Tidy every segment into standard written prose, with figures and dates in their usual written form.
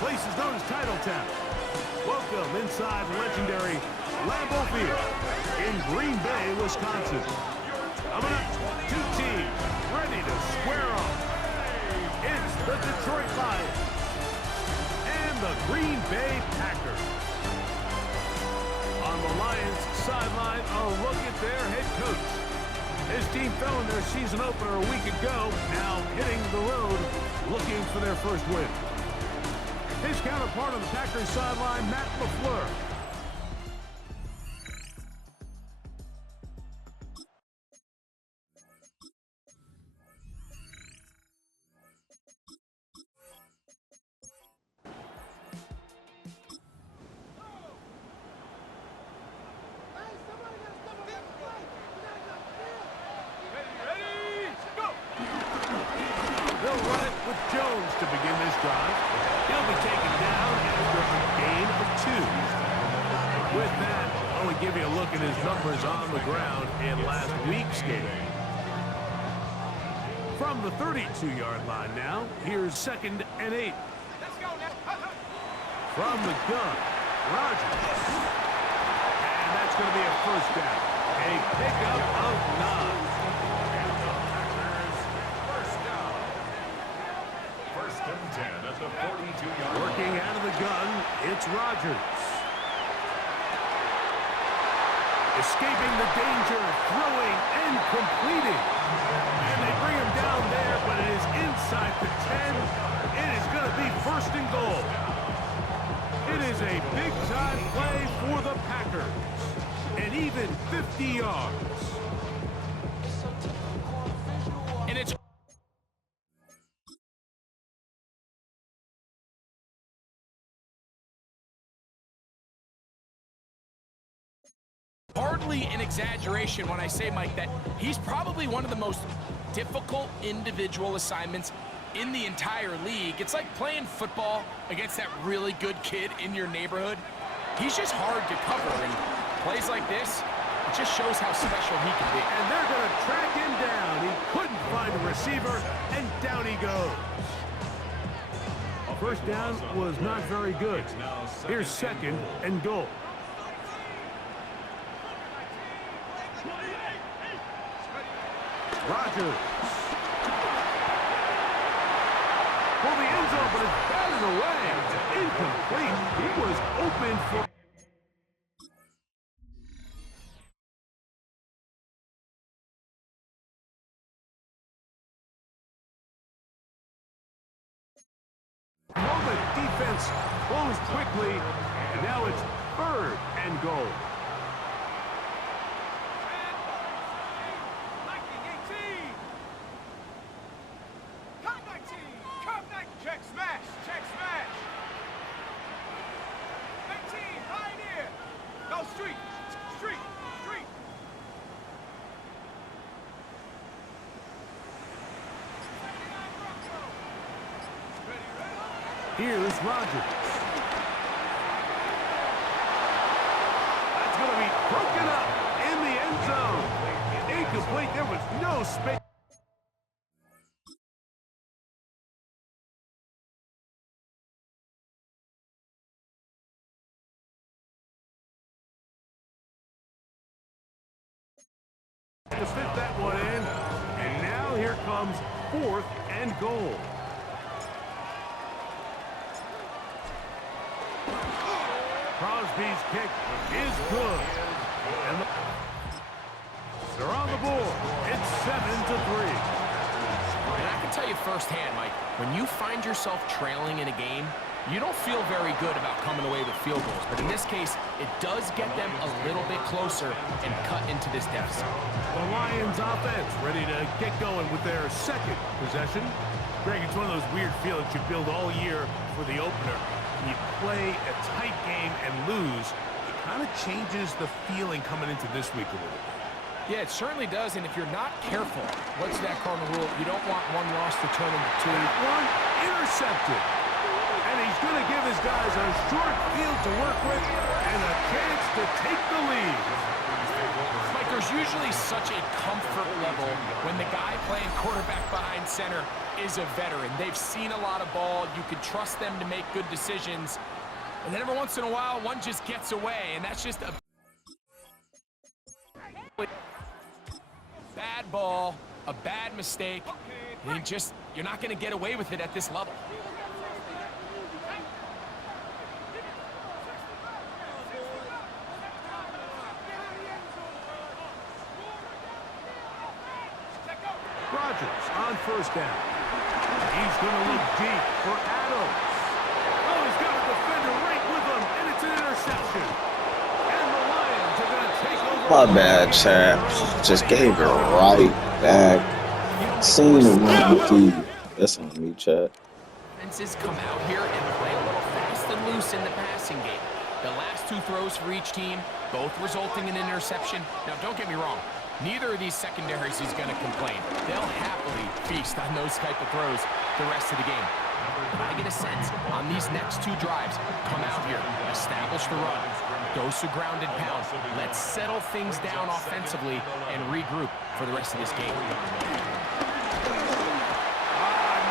place is known as Titletown. Welcome inside legendary Lambeau Field in Green Bay, Wisconsin. Coming up, two teams ready to square off. It's the Detroit Lions and the Green Bay Packers. On the Lions sideline, a look at their head coach. His team fell in their season opener a week ago, now hitting the road, looking for their first win. His counterpart on the Packers sideline, Matt LaFleur. They'll run it with Jones to begin this drive. He'll be taken down after a gain of 2. With that, I want to give you a look at his numbers on the ground in last week's game. From the 32-yard line now, here's 2nd and 8. Let's go now. From the gun, Rodgers. And that's going to be a first down. A pickup of 9. At the 42-yard line. Working out of the gun, it's Rodgers. Escaping the danger, throwing and completing. And they bring him down there, but it is inside the 10. It is going to be 1st and goal. It is a big-time play for the Packers. And even 50 yards. And it's hardly an exaggeration when I say, Mike, that he's probably one of the most difficult individual assignments in the entire league. It's like playing football against that really good kid in your neighborhood. He's just hard to cover, and plays like this, it just shows how special he can be. And they're going to track him down. He couldn't find a receiver, and down he goes. First down was not very good. Here's 2nd and goal. Rodgers. For the end zone, but it's batted away. Incomplete. He was open for... Moment defense closed quickly, and now it's 3rd and goal. Check smash! Check smash! 19, pioneer! Go street! Street! Street! Here's Rodgers. That's going to be broken up in the end zone. Incomplete. There was no space. To fit that one in, and now here comes 4th and goal. Crosby's kick is good. And they're on the board. It's 7-3. And I can tell you firsthand, Mike, when you find yourself trailing in a game, you don't feel very good about coming away with field goals. But in this case, it does get them a little bit closer and cut into this deficit. The Lions offense ready to get going with their 2nd possession. Greg, it's one of those weird feelings you build all year for the opener. When you play a tight game and lose, it kind of changes the feeling coming into this week a little bit. Yeah, it certainly does, and if you're not careful, what's that cardinal rule? You don't want one loss to turn into 2. That one intercepted. And he's going to give his his guys a short field to work with and a chance to take the lead. Mike, there's usually such a comfort level when the guy playing quarterback behind center is a veteran. They've seen a lot of ball. You can trust them to make good decisions. And then every once in a while, one just gets away, and that's just a bad ball, a bad mistake. And you're not going to get away with it at this level. Rodgers on first down. He's going to look deep for Adams. Oh, he's got a defender right with him, and it's an interception. And the Lions are going to take over. My bad, Chad. Just gave it right back. Seen it run with you. That's on me, Chad. Defenses come out here and play a little fast and loose in the passing game. The last two throws for each team, both resulting in an interception. Now, don't get me wrong. Neither of these secondaries is going to complain. They'll happily feast on those type of throws the rest of the game. But I get a sense on these next two drives, come out here, establish the run, goes to ground and pound. Let's settle things down offensively and regroup for the rest of this game.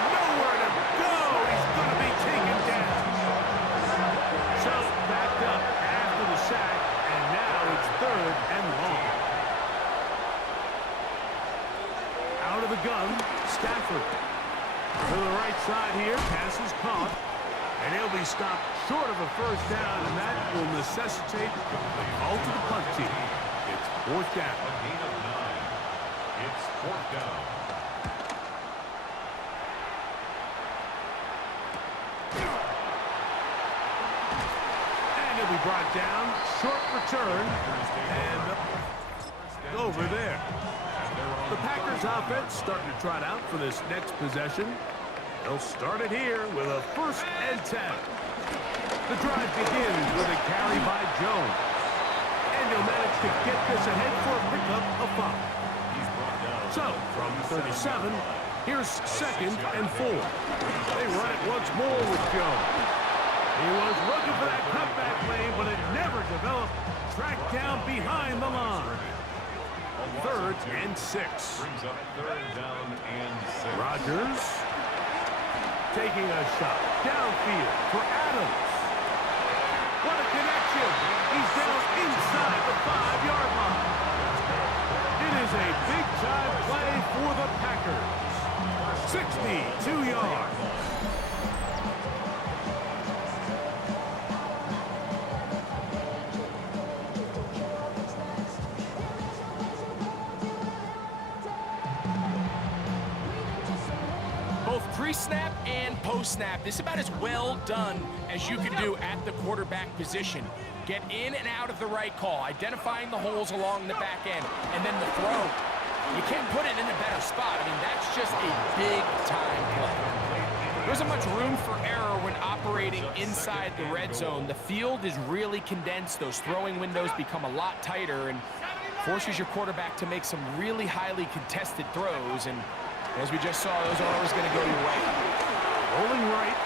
Nowhere to go. He's going to be taken down. So backed up after the sack, and now it's 3rd and long. Out of the gun, Stafford. To the right side here, pass is caught. And he'll be stopped short of a first down, and that will necessitate the call to the punt team. It's 4th down. A gain of 9. It's 4th down. And he'll be brought down. Short return. And over there. The Packers offense starting to trot out for this next possession. They'll start it here with a 1st and 10. The drive begins with a carry by Jones. And he'll manage to get this ahead for a pickup of 5. So, from 37, here's 2nd and 4. They run it once more with Jones. He was looking for that cutback lane, but it never developed. Tracked down behind the line. 3rd and 6. Brings up 3rd down and 6. Rodgers taking a shot downfield for Adams. What a connection. He's down inside the 5-yard line. It is a big-time play for the Packers. 62 yards. Pre-snap and post-snap. This is about as well done as you can do at the quarterback position. Get in and out of the right call, identifying the holes along the back end, and then the throw. You can't put it in a better spot. I mean, that's just a big-time play. There isn't much room for error when operating inside the red zone. The field is really condensed. Those throwing windows become a lot tighter and forces your quarterback to make some really highly contested throws. And as we just saw, those are always going to go your way. Rolling right.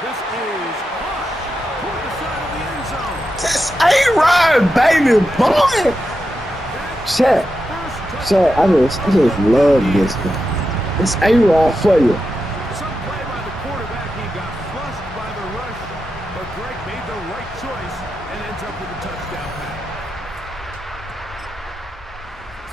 This is caught toward the side of the end zone. That's A-Rod, baby, boy. Chat, I just love this one. It's A-Rod for you. Some play by the quarterback. He got flushed by the rush, but Greg made the right choice and ends up with a touchdown pass.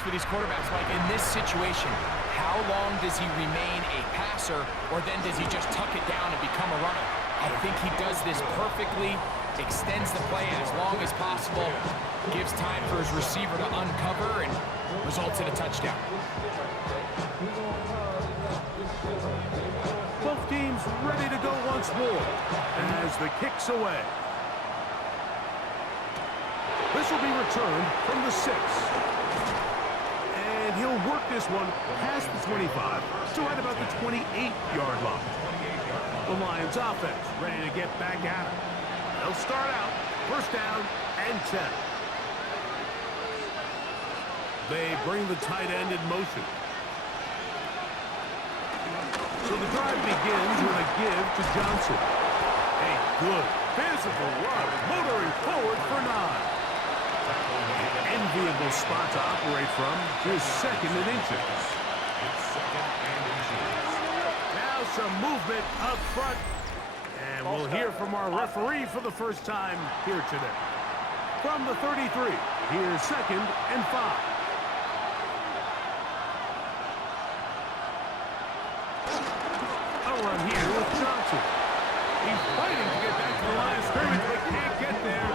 For these quarterbacks, Mike, in this situation, how long does he remain a passer, or then does he just tuck it down and become a runner? I think he does this perfectly, extends the play as long as possible, gives time for his receiver to uncover, and results in a touchdown. Both teams ready to go once more as the kick's away. This will be returned from the 6. And he'll work this one past the 25 to right about the 28-yard line. The Lions offense ready to get back at it. They'll start out 1st down and 10. They bring the tight end in motion. So So the drive begins with a give to Johnson. A good physical run, motoring forward for 9. An enviable spot to operate from. Here's second and inches. It's second and inches. Now some movement up front. And we'll hear from our referee for the first time here today. From the 33, here's second and 5. A run here with Johnson. He's fighting to get back to the line of scrimmage, but can't get there.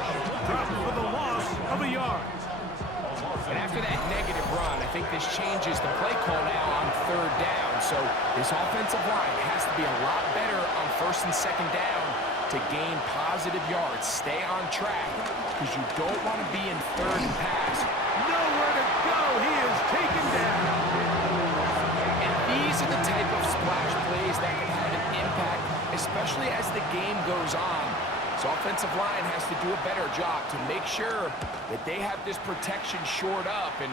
Dropping for the loss of a yard. And after that negative run, I think this changes the play call now on third down. So this offensive line has to be a lot better on first and second down to gain positive yards. Stay on track because you don't want to be in third and pass. Nowhere to go. He is taken down. And these are the type of splash plays that can have an impact, especially as the game goes on. So offensive line has to do a better job to make sure that they have this protection shored up and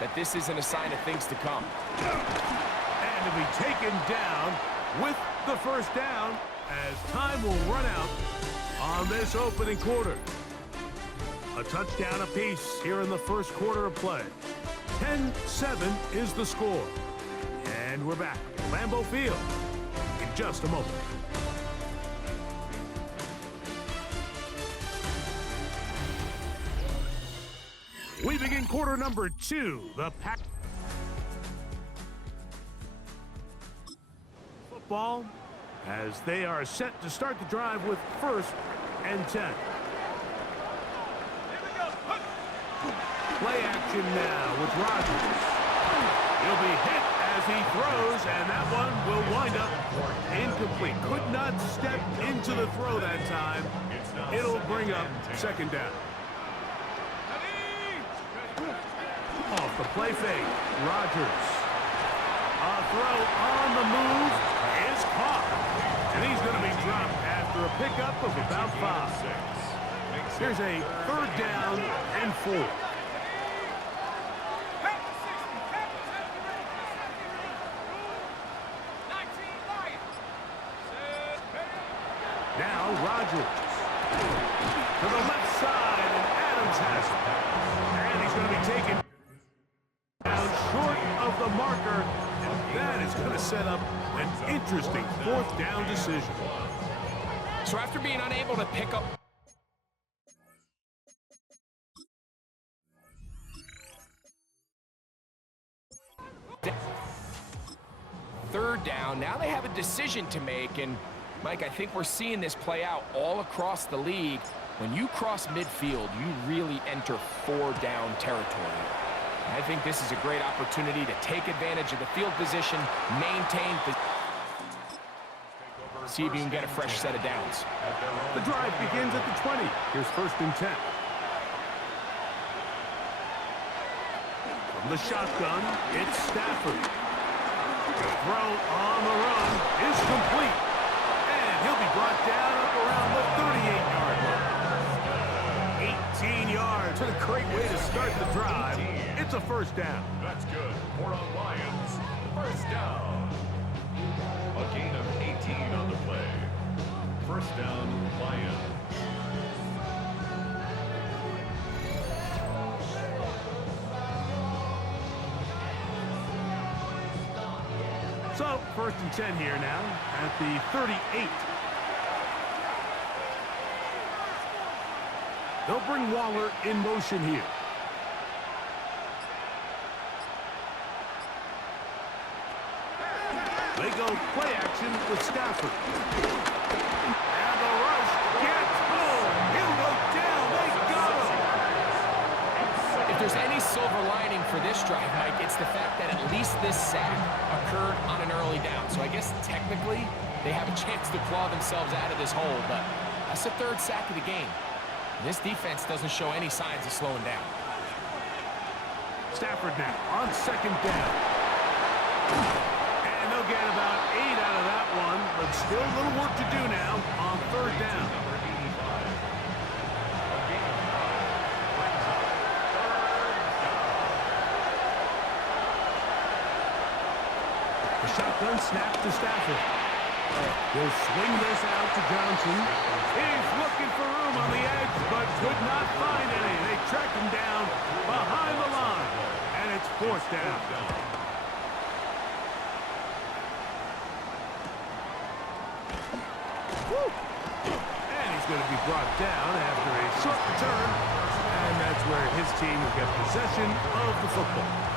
that this isn't a sign of things to come. And to be taken down with the first down as time will run out on this opening quarter. A touchdown apiece here in the first quarter of play. 10-7 is the score. And we're back at Lambeau Field in just a moment. We begin quarter number 2. The Pack football as they are set to start the drive with first and 10. Play action now with Rodgers. He'll be hit as he throws, and that one will wind up incomplete. Could not step into the throw that time. It'll bring up second down. Off the play fake, Rodgers. A throw on the move is caught. And he's going to be dropped after a pickup of about 5. Here's a third down and 4. Now Rodgers. To the left side, and Adams has it. And he's going to be taken down short of the marker, and that is going to set up an interesting fourth down decision. So after being unable to pick up third down, now they have a decision to make, and Mike, I think we're seeing this play out all across the league. When you cross midfield, you really enter 4-down territory. I think this is a great opportunity to take advantage of the field position, maintain, see if you can get a fresh set of downs. The drive begins at the 20. Here's first and 10. From the shotgun, it's Stafford. The throw on the run is complete. And he'll be brought down up around the 38-yard line. 18 yards. What a great way to start the drive. It's a first down. That's good. For the Lions, first down. A gain of 18 on the play. First down, Lions. So, first and 10 here now at the 38. They'll bring Waller in motion here. They go play action with Stafford. And the rush gets home. He'll go down. They got him. If there's any silver lining for this drive, Mike, it's the fact that at least this sack occurred on an early down. So I guess technically they have a chance to claw themselves out of this hole, but that's the third sack of the game. This defense doesn't show any signs of slowing down. Stafford now on second down. And they'll get about 8 out of that one, but still a little work to do now on third down. The shotgun snap to Stafford. He'll swing this out to Johnson. He's looking for room on the edge, but could not find any. They track him down behind the line, and it's fourth down. And he's going to be brought down after a short return, and that's where his team will get possession of the football.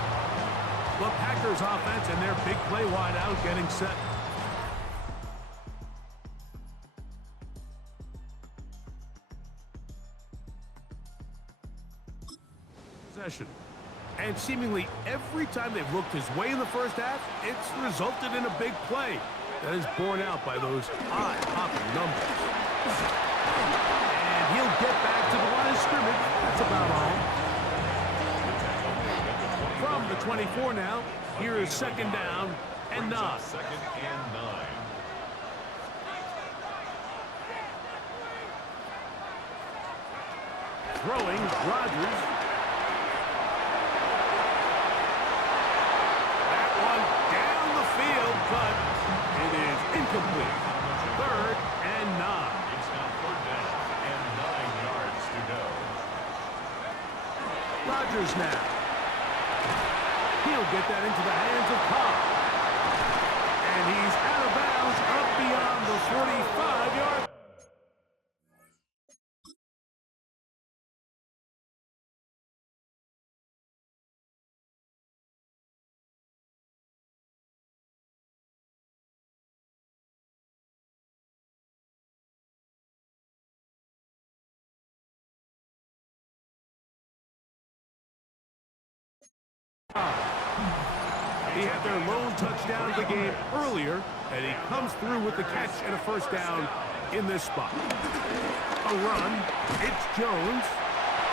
The Packers offense and their big play wide out getting set. Possession. And seemingly every time they've looked his way in the first half, it's resulted in a big play that is borne out by those eye-popping numbers. And he'll get back to the line of scrimmage. That's about all. From the 24 now, here is second down and 9. Second and 9. Throwing, Rodgers. That one down the field, but it is incomplete. Third and 9. It's now third down and 9 yards to go. Rodgers now. He'll get that into the hands of Cobb. And he's out of bounds up beyond the 45-yard. He had their lone touchdown of the game earlier, and he comes through with the catch and a first down in this spot. A run. It's Jones.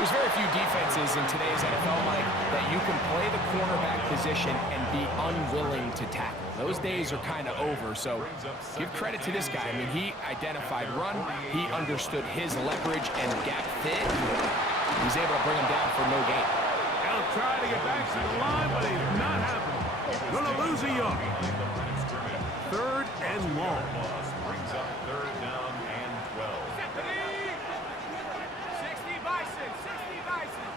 There's very few defenses in today's NFL, Mike, that you can play the cornerback position and be unwilling to tackle. Those days are kind of over, so give credit to this guy. I mean, he identified run, he understood his leverage and gap fit. He's able to bring him down for no gain. He'll try to get back to the line, but he's not happening. Gonna lose a yard. Third and long. Brings up third down and 12. 60 Bison, 60 Bison.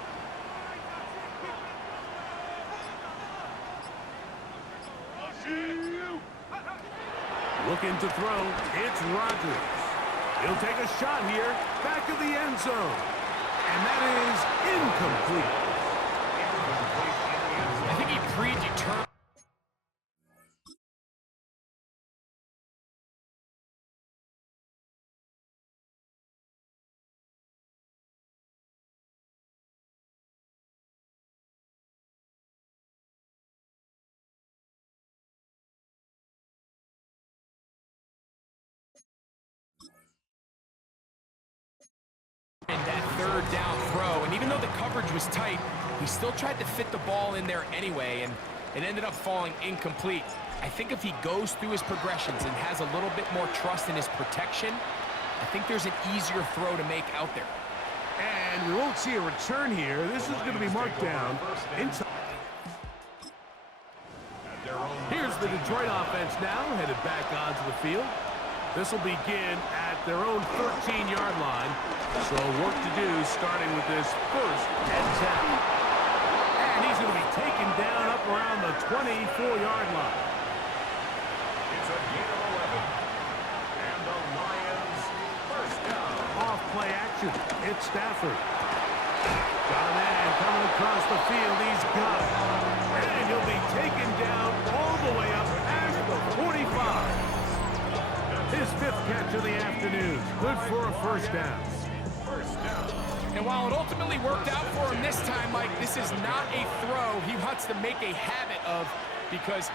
Looking to throw. It's Rodgers. He'll take a shot here. Back of the end zone. And that is incomplete. I think he predetermined. And that third down throw, and even though the coverage was tight, he still tried to fit the ball in there anyway, and it ended up falling incomplete. I think if he goes through his progressions and has a little bit more trust in his protection, I think there's an easier throw to make out there. And we won't see a return here. This is going to be marked down inside. Here's the Detroit offense now, headed back onto the field. This will begin at their own 13-yard line. So work to do starting with this first and 10. And he's going to be taken down up around the 24-yard line. It's a gain of 11. And the Lions first down. Off play action. It's Stafford. Got a man coming across the field. He's got it. And he'll be taken down all the way up past the 45. His fifth catch of the afternoon. Good for a first down. And while it ultimately worked out for him this time, Mike, this is not a throw he wants to make a habit of because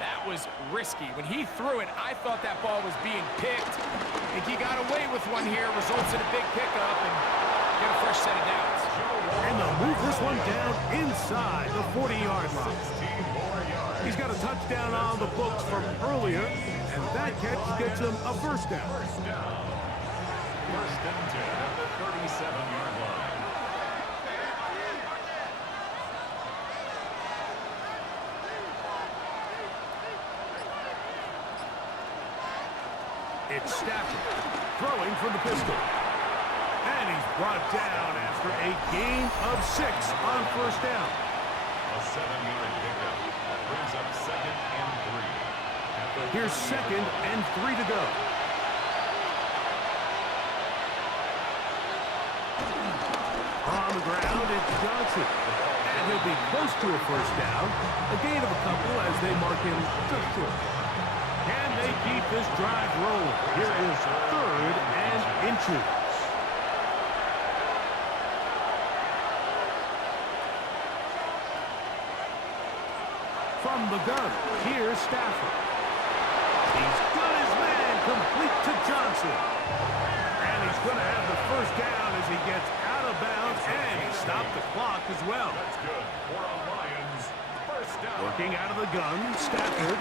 that was risky. When he threw it, I thought that ball was being picked. I think he got away with one here, results in a big pickup, and get a fresh set of downs. And they'll move this one down inside the 40-yard line. He's got a touchdown on the books from earlier, and that catch gets him a first down. First and 10 at the 37-yard line. It's Stafford throwing from the pistol. And he's brought down after a gain of 6 on first down. A 7-yard pickup brings up 2nd and 3. Here's 2nd and 3 to go. On the ground, it's Johnson. And he'll be close to a first down. A gain of a couple as they mark him just short. Can they keep this drive rolling? Here is 3rd and inches. From the gun, here's Stafford. He's got his man complete to Johnson. And he's going to have the first down as he gets out of bounds, and he stopped the clock as well. That's good for a Lions first down. Working out of the gun, Stafford.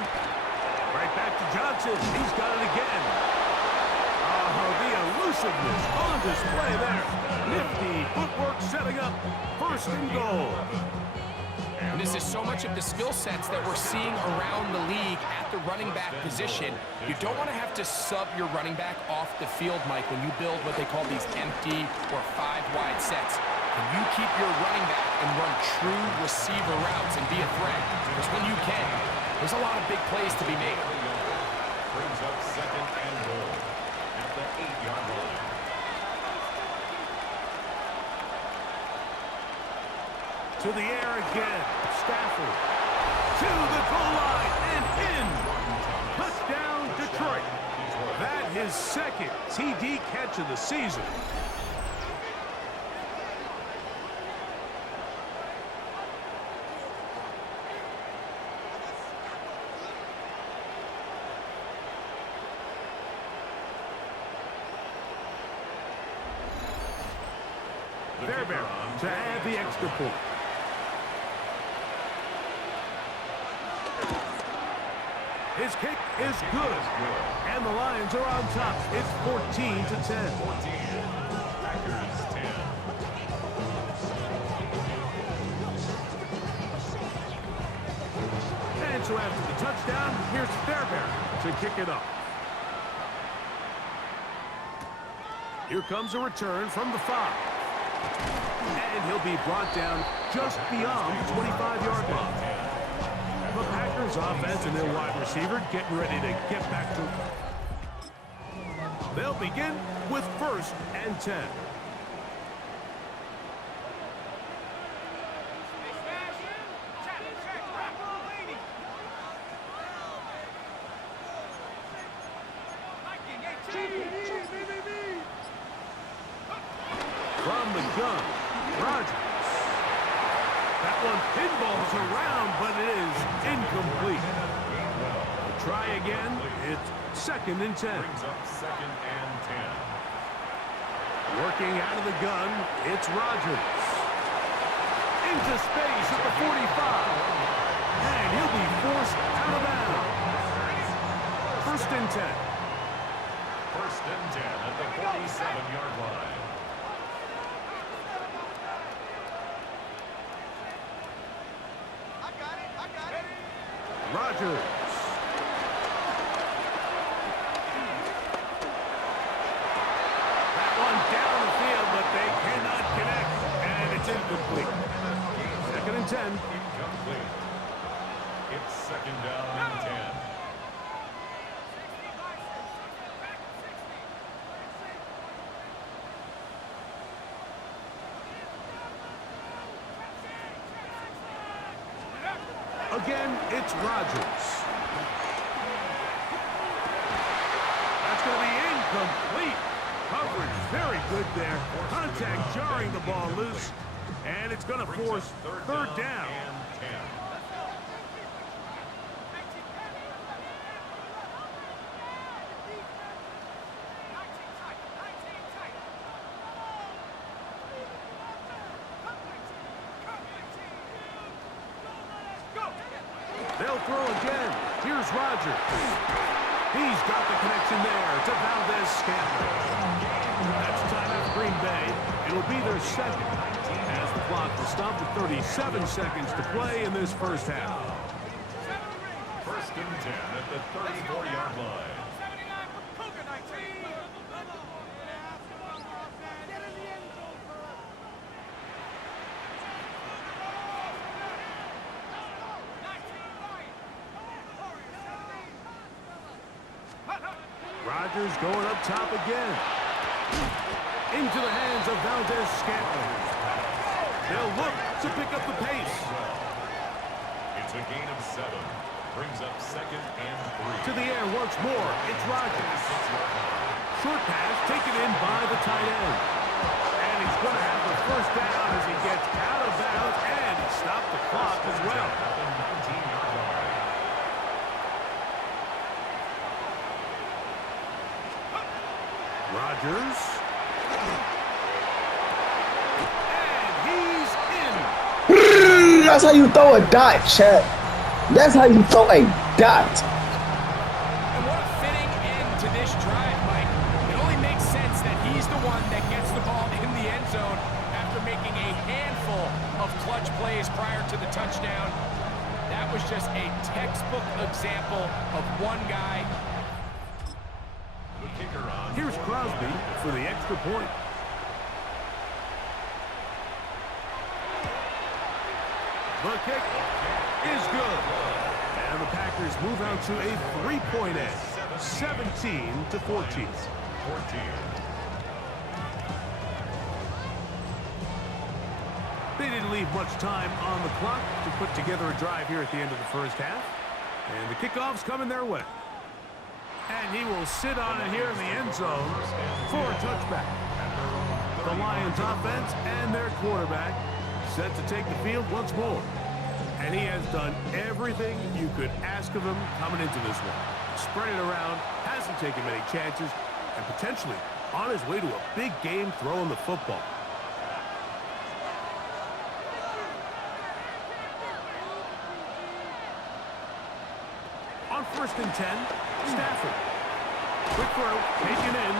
Right back to Johnson. He's got it again. Oh, the elusiveness on display there. Nifty footwork setting up 1st and goal. And this is so much of the skill sets that we're seeing around the league at the running back position. You don't want to have to sub your running back off the field, Mike, when you build what they call these empty or 5-wide sets. Can you keep your running back and run true receiver routes and be a threat? Because when you can, there's a lot of big plays to be made. Brings up 2nd and goal at the 8-yard line. To the air again. Stafford. To the goal line and in. Touchdown, Detroit. That his 2nd TD catch of the season. Fairbairn to add the extra point. His kick is good. And the Lions are on top. It's 14-10. 14. Packers 10. And so after the touchdown, here's Fairbairn to kick it off. Here comes a return from the 5. And he'll be brought down just beyond the 25-yard line. The Packers offense and their wide receiver getting ready to get back to. They'll begin with 1st and 10. From the gun, Rodgers. That one pinballs around, but it is incomplete. Try again. It's 2nd and 10. Brings up 2nd and 10. Working out of the gun, it's Rodgers. Into space at the 45. And he'll be forced out of bounds. 1st and 10. 1st and 10 at the 47-yard line. Rodgers. That one down the field, but they cannot connect, and it's incomplete. 2nd and 10. Incomplete. It's 2nd down and 10. Again, it's Rodgers. That's going to be incomplete. Coverage very good there. Contact jarring the ball loose. And it's going to force 3rd down. And 10. They'll throw again. Here's Rodgers. He's got the connection there to Valdez-Scantling. That's time out for Green Bay. It'll be their 2nd as the clock will stop with 37 seconds to play in this 1st half. 1st and 10 at the 34-yard line. Rodgers going up top again. Into the hands of Valdez-Scantling. They'll look to pick up the pace. It's a gain of 7. Brings up 2nd and 3. To the air once more. It's Rodgers. Short pass taken in by the tight end. And he's going to have the first down as he gets out of bounds, and he stopped the clock as well. Rodgers. And he's in. That's how you throw a dot, chat. That's how you throw a dot. And what a fitting end to this drive, Mike. It only makes sense that he's the one that gets the ball in the end zone after making a handful of clutch plays prior to the touchdown. That was just a textbook example of one guy. The kicker on. Here's Crosby for the extra point. The kick is good. And the Packers move out to a 3-point edge, 17-14. They didn't leave much time on the clock to put together a drive here at the end of the first half. And the kickoff's coming their way. And he will sit on it here in the end zone for a touchback. The Lions offense and their quarterback set to take the field once more. And he has done everything you could ask of him coming into this one. Spread it around, hasn't taken many chances, and potentially on his way to a big game throwing the football. On 1st and 10, Stafford. Quick throw, taken in.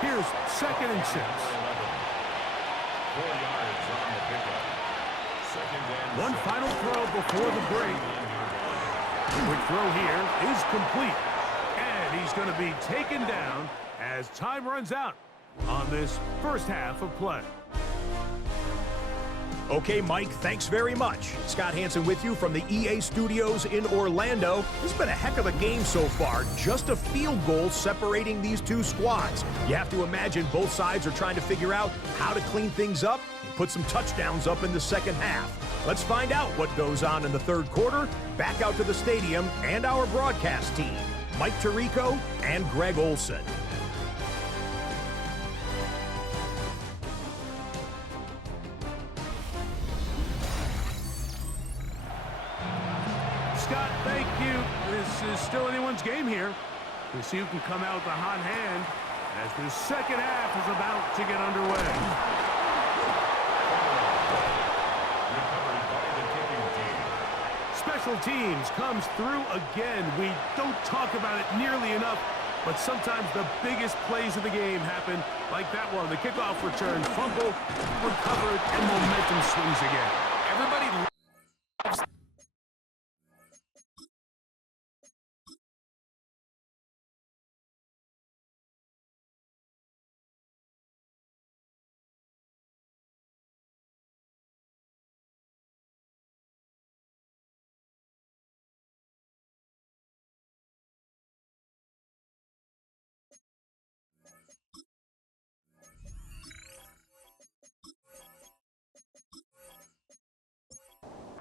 Here's 2nd and 6. 4 yards on the pickup. 2nd and One final throw before the break. Quick throw here is complete. And he's going to be taken down as time runs out on this first half of play. Okay, Mike, thanks very much. Scott Hansen with you from the EA Studios in Orlando. This has been a heck of a game so far. Just a field goal separating these two squads. You have to imagine both sides are trying to figure out how to clean things up and put some touchdowns up in the second half. Let's find out what goes on in the third quarter. Back out to the stadium and our broadcast team, Mike Tirico and Greg Olson. Scott, thank you. This is still anyone's game here. We'll see who can come out with a hot hand as the second half is about to get underway. Special teams comes through again. We don't talk about it nearly enough, but sometimes the biggest plays of the game happen like that one. The kickoff return, fumble, recovered, and momentum swings again. Everybody loves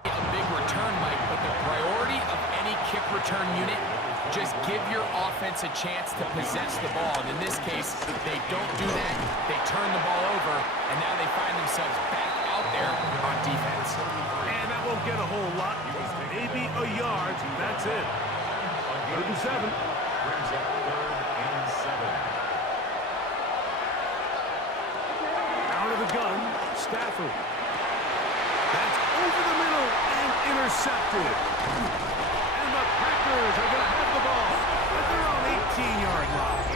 a big return, Mike, but the priority of any kick return unit, just give your offense a chance to possess the ball. And in this case, they don't do that. They turn the ball over, and now they find themselves back out there on defense. And that won't get a whole lot. Maybe a yard. That's it. 3rd and 7. brings up 3rd and 7. Out of the gun, Stafford. That's over the middle and intercepted. And the Packers are going to have the ball at their own 18-yard line.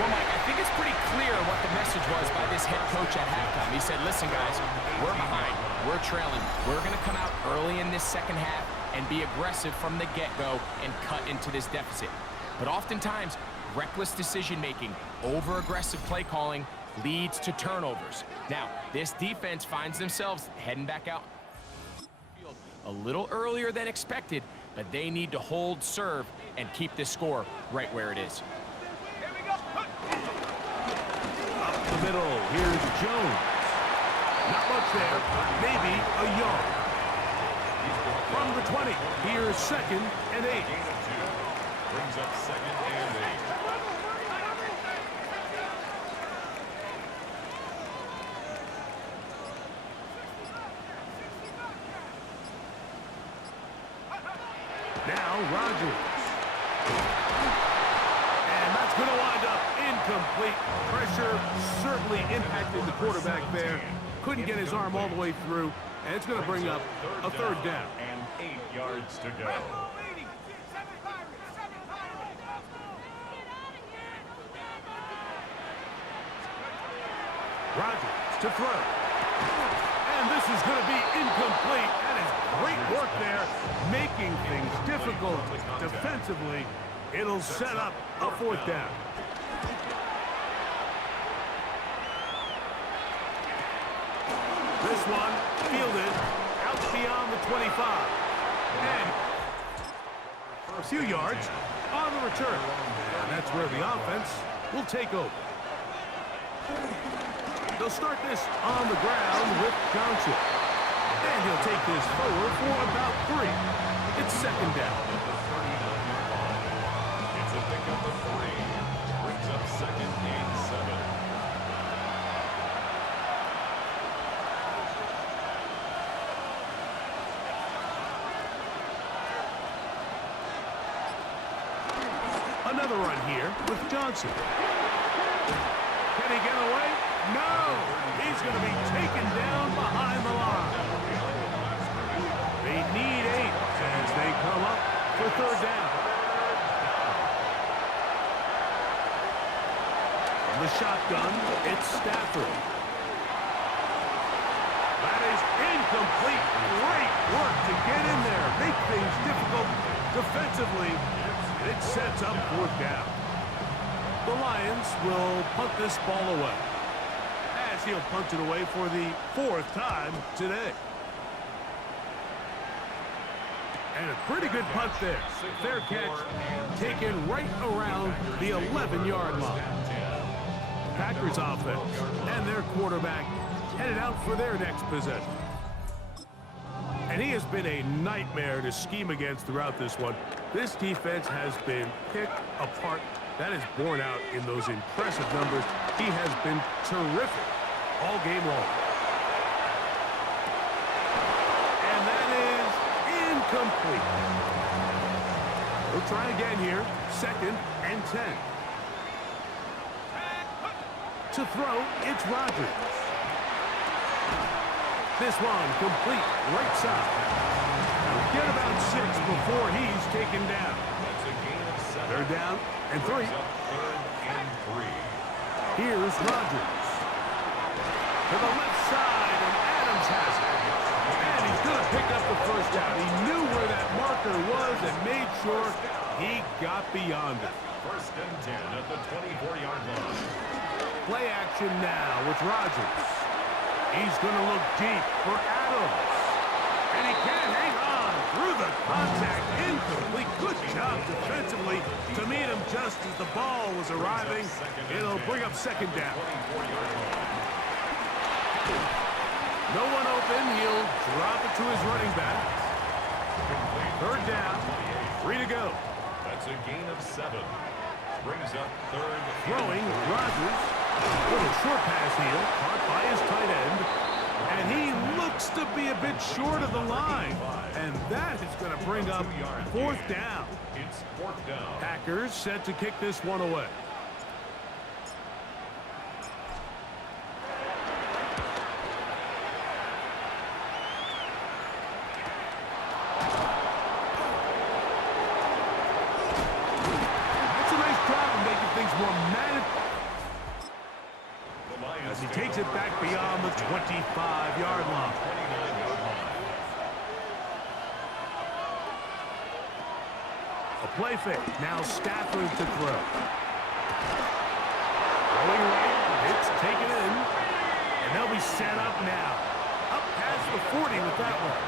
Well, Mike, I think it's pretty clear what the message was by this head coach at halftime. He said, listen, guys, we're behind. We're trailing. We're going to come out early in this second half and be aggressive from the get-go and cut into this deficit. But oftentimes, reckless decision-making, over-aggressive play calling leads to turnovers. Now, this defense finds themselves heading back out a little earlier than expected, but they need to hold serve and keep this score right where it is. Up the middle, here's Jones. Not much there, maybe a yard. From the 20, here's 2nd and 8. Brings up 2nd and 8. Now Rodgers. And that's going to wind up incomplete. Pressure certainly impacted the quarterback there. Couldn't get his arm all the way through, and it's going to bring up a 3rd down. And 8 yards to go. Rodgers to throw. And this is going to be incomplete. That is great work there, making things difficult defensively. It'll set up a 4th down. This one fielded out beyond the 25. And a few yards on the return. And that's where the offense will take over. They'll start this on the ground with Johnson. And he'll take this forward for about 3. It's 2nd down. It's a pickup of 3. Brings up 2nd and 7. Another run here with Johnson. Can he get away? No! He's going to be taken down behind the line. They need 8 as they come up for 3rd down. From the shotgun, it's Stafford. That is incomplete. Great work to get in there. Make things difficult defensively. And it sets up 4th down. The Lions will punt this ball away, as he'll punt it away for the 4th time today. And a pretty good punt there. Fair catch taken right around the 11-yard line. Packers offense and their quarterback headed out for their next possession. And he has been a nightmare to scheme against throughout this one. This defense has been picked apart. That is borne out in those impressive numbers. He has been terrific all game long. And that is incomplete. We'll try again here. 2nd and 10. To throw, it's Rodgers. This one complete right side. He'll get about 6 before he's taken down. That's a gain of 7. 3rd down and 3. 3rd and 3. Here's Rodgers. To the left side, and Adams has it. And he's going to pick up the 1st down. He knew where that marker was and made sure he got beyond it. 1st and 10 at the 24-yard line. Play action now with Rodgers. He's going to look deep for Adams. And he can't hang on through the contact. Incomplete. Good job defensively to meet him just as the ball was arriving. It'll bring up 2nd down. No one open. He'll drop it to his running back. 3rd down. 3 to go. That's a gain of 7. Brings up 3rd. Throwing, Rodgers. Little short pass here, caught by his tight end. And he looks to be a bit short of the line. And that is going to bring up 4th down. It's 4th down. Packers set to kick this one away. That's a nice job of making things more manageable. As he takes it back beyond the 25-yard line. 29-yard line. A play fake. Now Stafford to throw. Throwing right. It's taken in. And they'll be set up now. Up past the 40 with that one.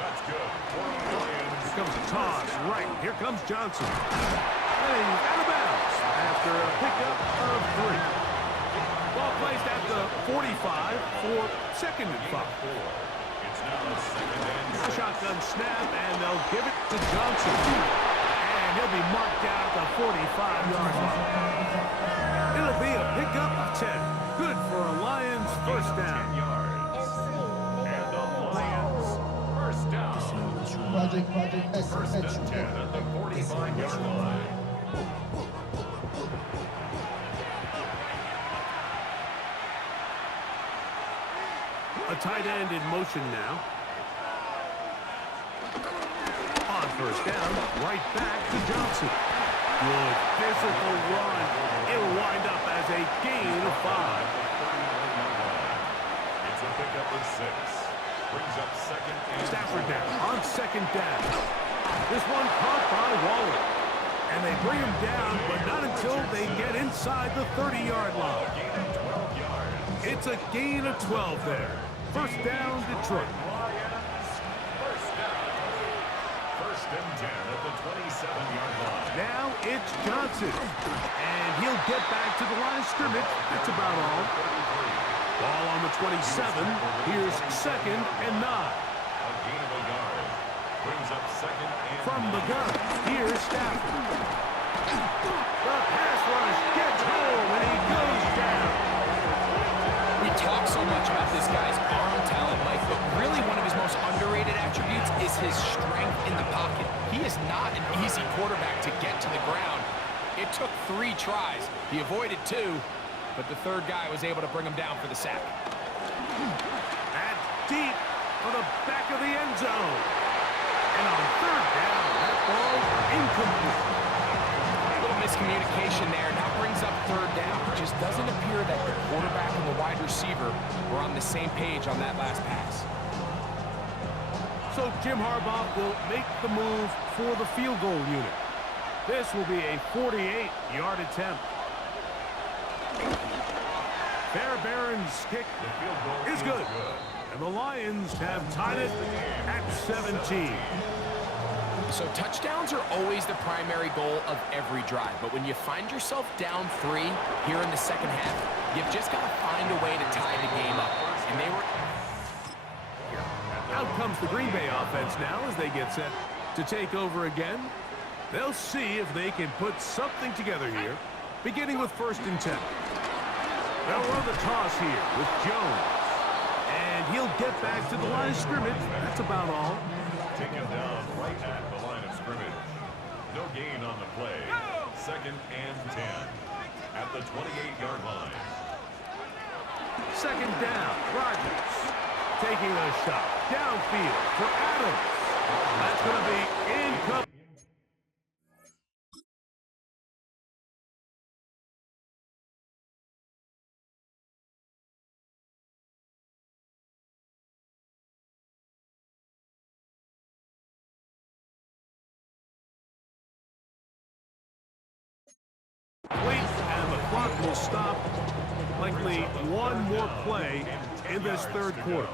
That's good. For the Lions. Here comes a toss. Right. Here comes Johnson. And he's out of bounds after a pickup of 3. Ball placed at the 45 for 2nd and 5. It's now 2nd and 6. Shotgun snap, and they'll give it to Johnson. And he'll be marked down at the 45-yard line. It'll be a pickup of 10. Good for a Lions first down. 10 yards. And the Lions first down. First and 10 at the 45-yard line. A tight end in motion now. On first down, right back to Johnson. Good physical run. It'll wind up as a gain of 5. It's a pickup of 6. Brings up 2nd and Stafford down on 2nd down. This one caught by Waller. And they bring him down, but not until they get inside the 30-yard line. gain of 12 yards. It's a gain of 12 there. First down, Detroit. Lions first down. First and 10 at the 27-yard line. Now it's Johnson. And he'll get back to the line of scrimmage. That's about all. Ball on the 27. Here's 2nd and 9. A gain of a yard. Brings up 2nd and From the gun, here's Stafford. The pass rush gets home, and he goes down. We talk so much about this guy's arm talent, Mike, but really one of his most underrated attributes is his strength in the pocket. He is not an easy quarterback to get to the ground. It took 3 tries. He avoided 2, but the 3rd guy was able to bring him down for the sack. That's deep for the back of the end zone. And on 3rd down, that ball incomplete. A little miscommunication there. Now brings up 3rd down. It just doesn't appear that the quarterback and the wide receiver were on the same page on that last pass. So Jim Harbaugh will make the move for the field goal unit. This will be a 48-yard attempt. Fairbairn's kick the field goal is good. And the Lions have tied it at 17. So touchdowns are always the primary goal of every drive. But when you find yourself down 3 here in the 2nd half, you've just got to find a way to tie the game up. And they were... Out comes the Green Bay offense now as they get set to take over again. They'll see if they can put something together here, beginning with 1st and 10. They'll run the toss here with Jones. And he'll get back to the line of scrimmage. That's about all. Taken down right at the line of scrimmage. No gain on the play. 2nd and 10 at the 28-yard line. 2nd down, Rodgers taking a shot downfield for Adams. That's going to be incomplete. And the clock will stop. Likely one more play in this 3rd quarter.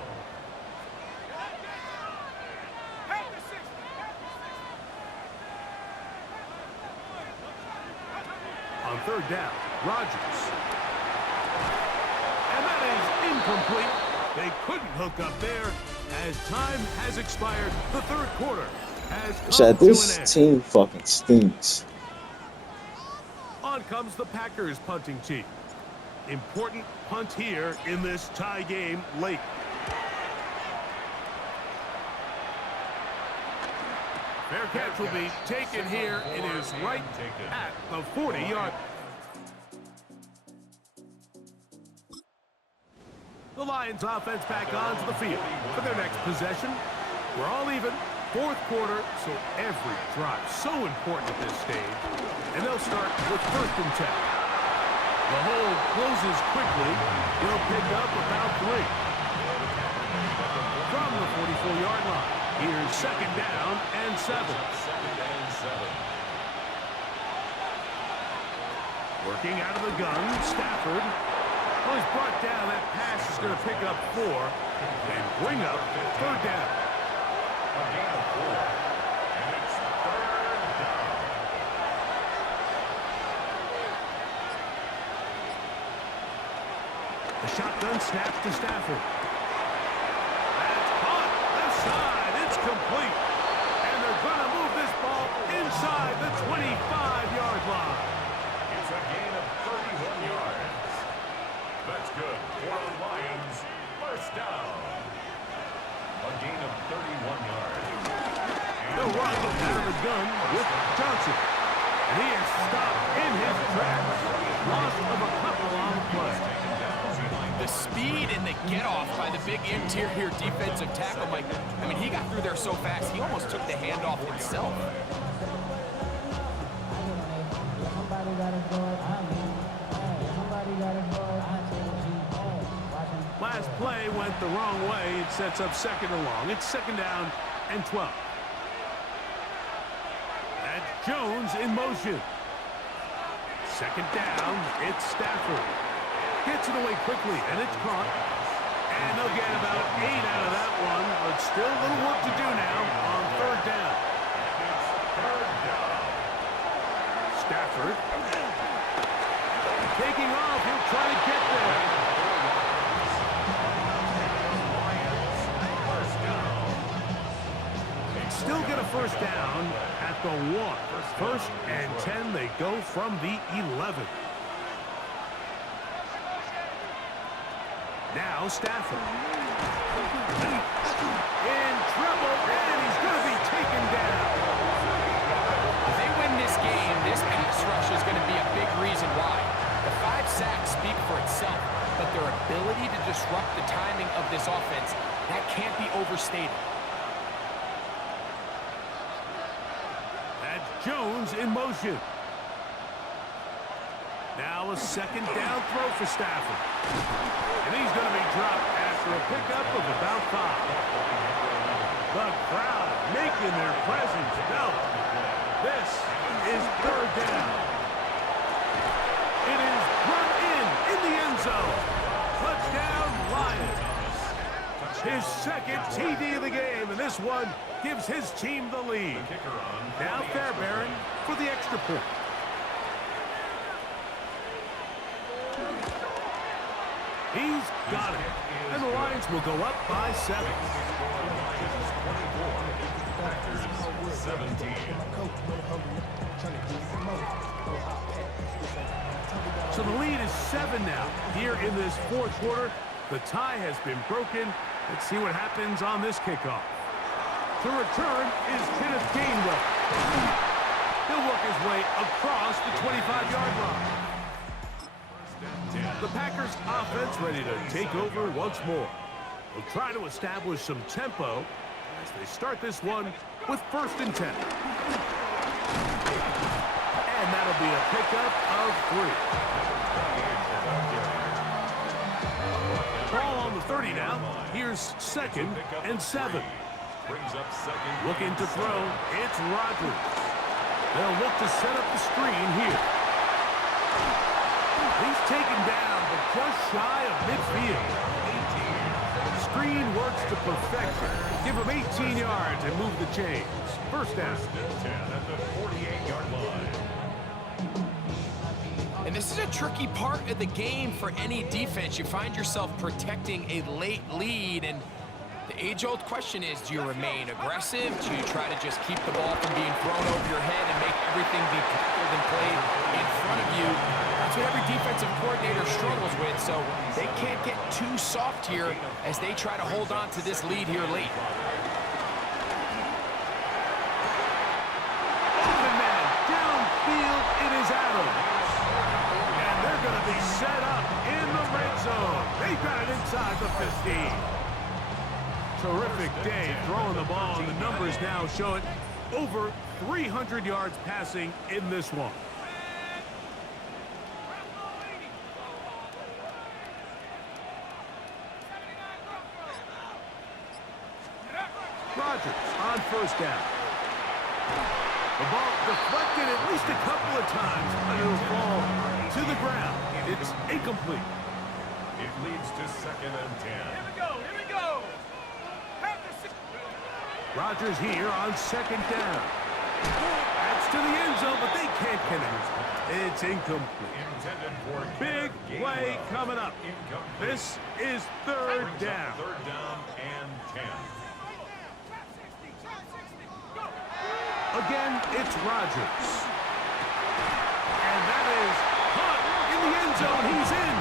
On 3rd down, Rodgers. And that is incomplete. They couldn't hook up there as time has expired. The 3rd quarter has come Shit, to an this end. team fucking stinks. On comes the Packers punting team. Important punt here in this tie game late. Fair catch will be taken here. It is right at the 40-yard. The Lions offense back onto the field for their next possession. We're all even. 4th quarter, so every drive so important at this stage. And they'll start with 1st and 10. The hold closes quickly. He'll pick up about 3. From the 44-yard line, here's 2nd down and 7. 2nd and 7. Working out of the gun, Stafford. Well, he's brought down. That pass is going to pick up 4 and bring up 3rd down. A gain of 4. And it's third down. The shotgun snaps to Stafford. That's caught. Left side. It's complete. And they're going to move this ball inside the 25-yard line. It's a gain of 31 yards. That's good for the Lions. First down. A gain of 31 yards. They'll run out of the gun with Johnson. And he is stopped in his tracks. Loss of a couple on the play. The speed and the get-off by the big interior defensive tackle, Mike. I mean, he got through there so fast, he almost took the handoff himself. Last play went the wrong way. It sets up second and long. It's second down and 12. That's Jones in motion. Second down, it's Stafford. Gets it away quickly, and it's caught. And they'll get about 8 out of that one, but still a little work to do now on third down. Stafford. Taking off, he'll try to get there. Still get a first down at the 1. First and 10, they go from the 11. Now Stafford. In trouble, and he's going to be taken down. If they win this game, this pass rush is going to be a big reason why. The 5 sacks speak for itself, but their ability to disrupt the timing of this offense, that can't be overstated. That's Jones in motion. Now a second down throw for Stafford. And he's going to be dropped after a pickup of about 5. The crowd making their presence felt. This is third down. It is run in the end zone. Touchdown, Lions. His second TD of the game, and this one gives his team the lead. Now Fairbairn for the extra point. He's got it. And the Lions will go up by 7. 17. So the lead is 7 now. Here in this fourth quarter, the tie has been broken. Let's see what happens on this kickoff. To return is Kenneth Gainwell. He'll work his way across the 25-yard line. The Packers offense ready to take over once more. They'll try to establish some tempo as they start this one with first and 10. And that'll be a pickup of 3. Ball on the 30 now. Here's second and 7. Looking to throw, it's Rodgers. They'll look to set up the screen here. He's taken down, but just shy of midfield. Screen works to perfection. Give him 18 yards and move the chains. First down. 10 at the 48-yard line. And this is a tricky part of the game for any defense. You find yourself protecting a late lead, and the age-old question is, do you remain aggressive? Do you try to just keep the ball from being thrown over your head and make everything be tackled and played in front of you? That's what every defensive coordinator struggles with, so they can't get too soft here as they try to hold on to this lead here late. Open man, downfield, it is Adams. And they're going to be set up in the red zone. They've got it inside the 15. Terrific day throwing the ball, and the numbers now show it over 300 yards passing in this one. Rodgers on first down. The ball deflected at least a couple of times, and it'll fall to the ground. It's incomplete. It leads to second and 10. Rodgers here on second down. That's to the end zone, but they can't connect. It's incomplete. Big play coming up. This is third down. Third down and 10. Again, it's Rodgers. And that is caught in the end zone. He's in.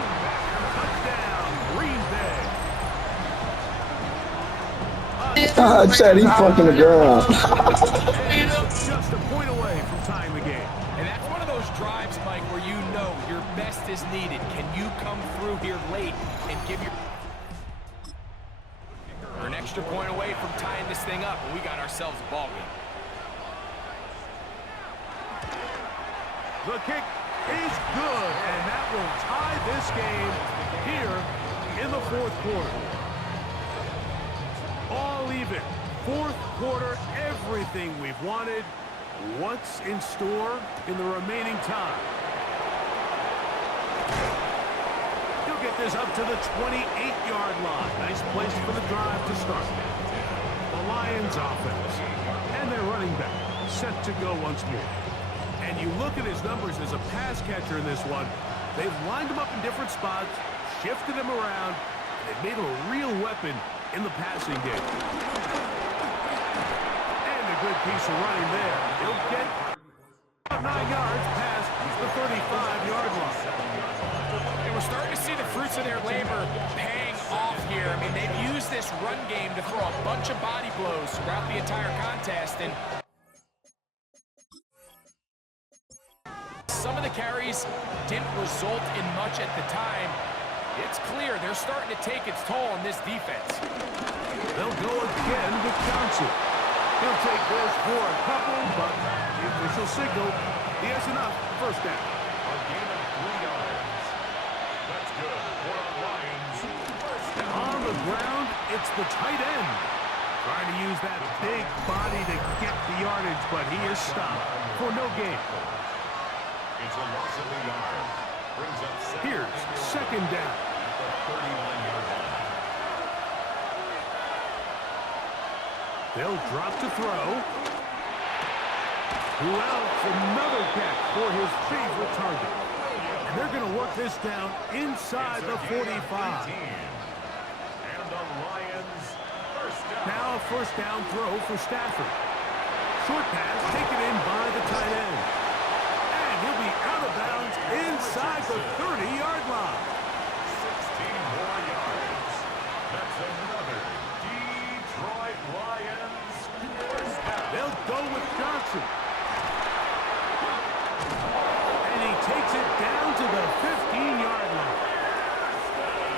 Touchdown, Green Bay. Chad, he fucking the ground. And just a point away from tying the game. And that's one of those drives, Mike, where you know your best is needed. Can you come through here late and give your... We're an extra point away from tying this thing up, and we got ourselves a ball game. The kick is good, and that will tie this game here in the fourth quarter. All even. Fourth quarter, everything we've wanted. What's in store in the remaining time? He'll get this up to the 28-yard line. Nice place for the drive to start. The Lions offense and their running back set to go once more. And you look at his numbers as a pass catcher in this one. They've lined him up in different spots, shifted him around, and they've made him a real weapon in the passing game. And a good piece of running there. He'll get 9 yards past the 35-yard line. And we're starting to see the fruits of their labor paying off here. I mean, they've used this run game to throw a bunch of body blows throughout the entire contest, and some of the carries didn't result in much at the time. It's clear they're starting to take its toll on this defense. They'll go again with Johnson. He'll take this for a couple, but the official signal, he has enough. First down. A gain of 3 yards. That's good for the Lions. First down. On the ground, it's the tight end. Trying to use that big body to get the yardage, but he is stopped for no gain. It's a loss of a yard. Brings up second. Here's second down. At the 31-yard line. They'll drop to throw. Who else? Another catch for his favorite target. And they're going to work this down inside the 45. And the Lions first down. Now a first down throw for Stafford. Short pass taken in by the tight end. And he'll be out of bounds inside the 30-yard line. 16 more yards. That's another Detroit Lions first down. They'll go with Johnson. And he takes it down to the 15-yard line.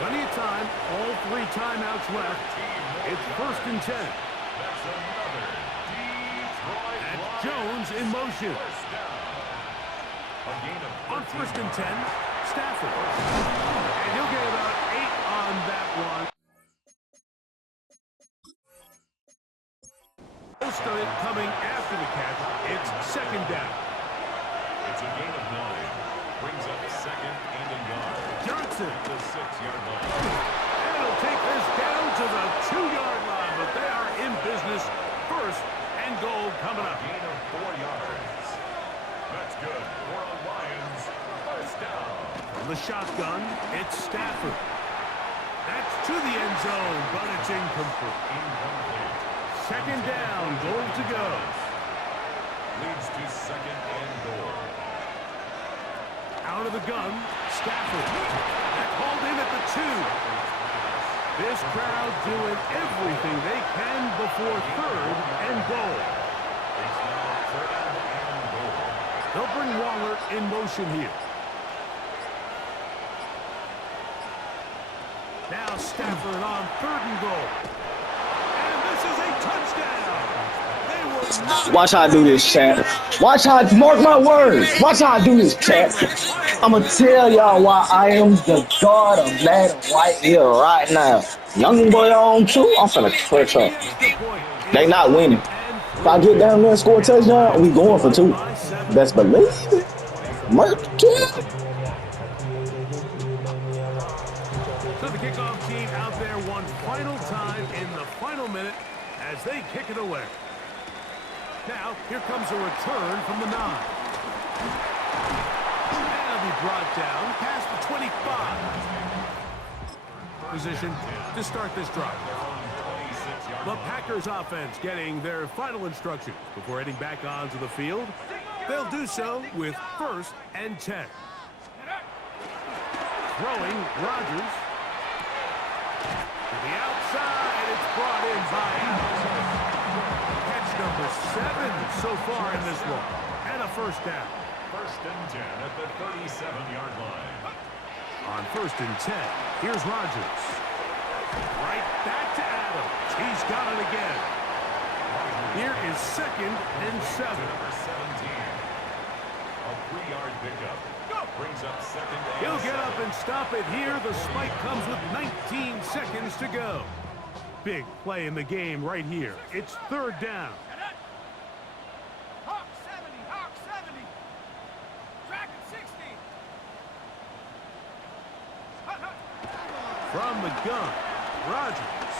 Plenty of time. All 3 timeouts left. It's first and 10. That's another Detroit And Lions Jones in motion. first down. A gain of On 13 first and 10, yards. Stafford. And he'll get about 8 on that one. Most of it coming after the catch. It's second down. It's a gain of 9. Brings up second and a yard. Johnson. At the 6-yard line. And it'll take this down to the 2-yard line, but they are in business. First and goal coming up. Gain of 4 yards. That's good for the Lions. First down. From the shotgun, it's Stafford. That's to the end zone, but it's incomplete. Incomplete. Second down, goal to go. Leads to second and goal. Out of the gun, Stafford. That called in at the 2. This crowd doing everything they can before third and goal. It's now third and goal. They'll bring Waller in motion here. Now Stafford on third and goal. And this is a touchdown. They were not... Watch how I do this, chat. Watch how I mark my words. Watch how I do this, chat. I'ma tell y'all why I am the god of Madden right here, right now. Young boy on 2, I'm finna clutch up. They not winning. If I get down there and score a touchdown, we going for 2. Best believe it. Merc kill. So the kickoff team out there one final time in the final minute as they kick it away. Now, here comes a return from the 9. And it'll be brought down past the 25. Position to start this drive. The Packers offense getting their final instructions before heading back onto the field. They'll do so with 1st and 10. Throwing Rodgers. To the outside, it's brought in by Allen. Catch number 7 so far in this one. And a first down. 1st and 10 at the 37-yard line. On 1st and 10, here's Rodgers. Right back to Adams. He's got it again. Here is 2nd and 7. Number 17. A 3-yard pickup. Brings up 2nd and He'll get 7. up and stop it here. The spike comes with 19 seconds to go. Big play in the game right here. It's 3rd down. Hawk 70, Hawk 70. Dragon 60. From the gun, Rodgers.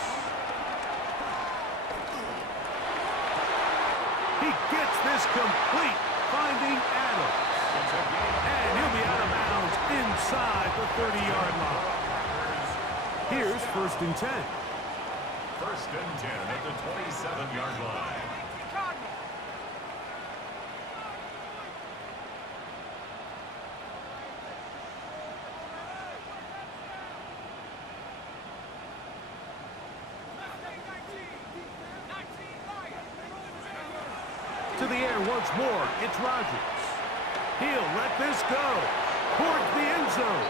He gets this complete, finding Adams. And he'll be out of bounds inside the 30-yard line. Here's 1st and 10. 1st and 10 at the 27-yard line. To the air once more, it's Rodgers. He'll let this go towards the end zone.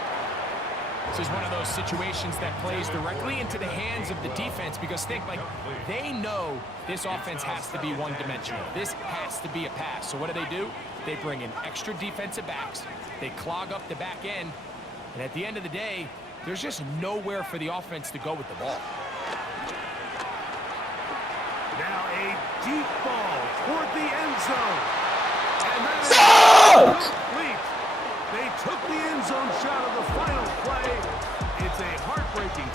This is one of those situations that plays directly into the hands of the defense because they know this offense has to be one-dimensional. This has to be a pass. So what do? They bring in extra defensive backs. They clog up the back end. And at the end of the day, there's just nowhere for the offense to go with the ball. Now a deep ball toward the end zone. And that is complete. They took the end zone shot of the final play. It's a heartbreaking